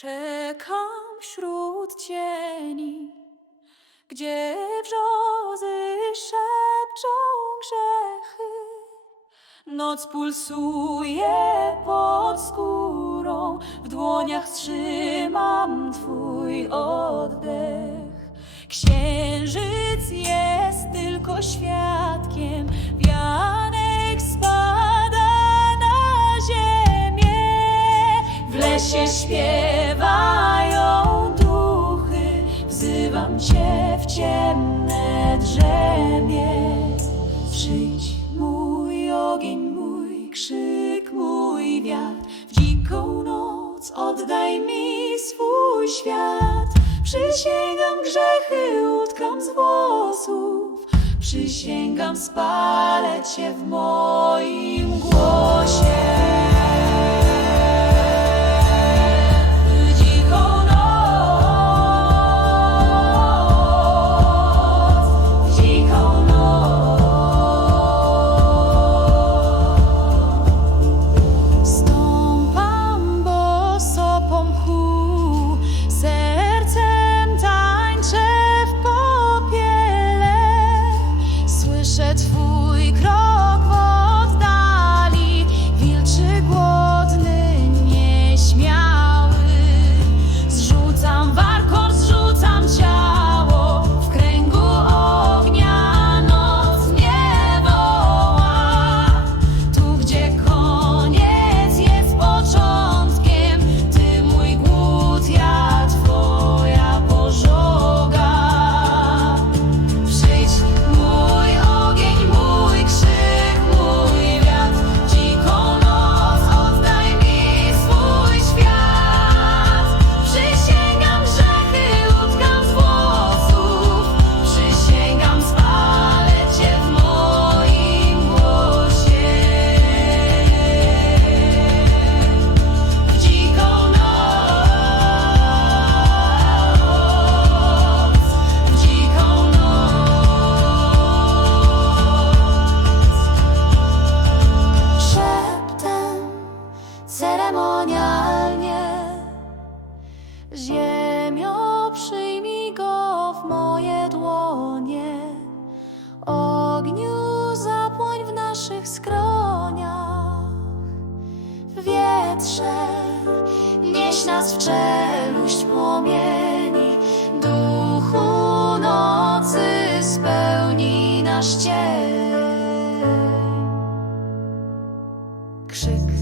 Czekam wśród cieni, gdzie wrzozy szepczą grzechy. Noc pulsuje pod skórą, w dłoniach trzymam Twój oddech. Księżyc jest tylko świadkiem, wianek lesie śpiewają duchy, wzywam Cię w ciemne drzemie. Przyjdź mój ogień, mój krzyk, mój wiatr, w dziką noc oddaj mi swój świat. Przysięgam grzechy, utkam z włosów, przysięgam spalę Cię w moim skroniach Wietrze, nieś nas w czeluść płomieni. Duchu nocy spełni nasz cień. Krzyk.